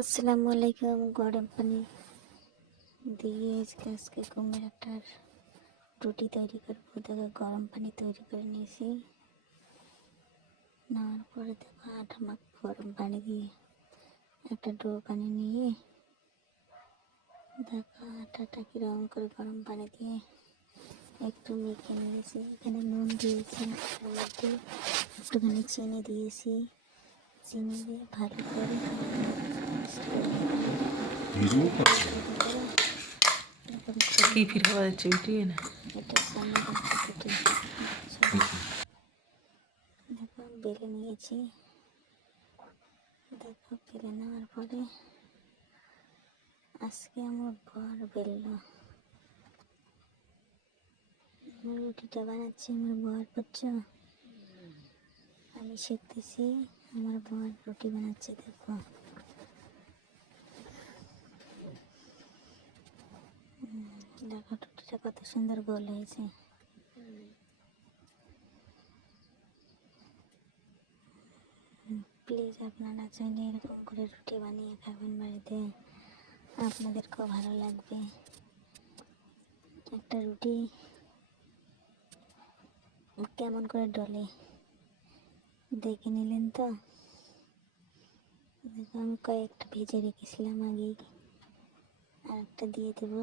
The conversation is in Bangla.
আসসালামু আলাইকুম। গরম পানি দিয়ে আজকে কুমড়ো একটার রুটি তৈরি করবো। দেখো গরম পানি তৈরি করে নিয়েছি। নেওয়ার পরে দেখো আটা মাখবো গরম পানি দিয়ে। একটা ডো পানি নিয়ে দেখো আটাটা কিরকম করে গরম পানি দিয়ে একটু মেখে নিয়েছি। এখানে নুন দিয়েছি, তার মধ্যে একটুখানি চিনি দিয়েছি। চিনি দিয়ে ভালো করে কি फिर हवा चिमटी है ना। এটা দেখো বেলে নিয়েছি। দেখো বেলে নেওয়ার পরে আজকে আমার বর বেললো। রুটিটা বানাচ্ছি আমার বর, বুঝছো? আমি শিখতেছি, আমার বর রুটি বানাচ্ছে। দেখো দেখো রুটিটা কত সুন্দর গোল হয়েছে। প্লিজ আপনারা চাইলে এরকম করে রুটি বানিয়ে খাবেন বাড়িতে, আপনাদেরকেও ভালো লাগবে। একটা রুটি কেমন করে ডলে দেখে নিলেন তো? দেখো আমি কয়েকটা ভেজে রেখেছিলাম আগেই, আর একটা দিয়ে দেবো।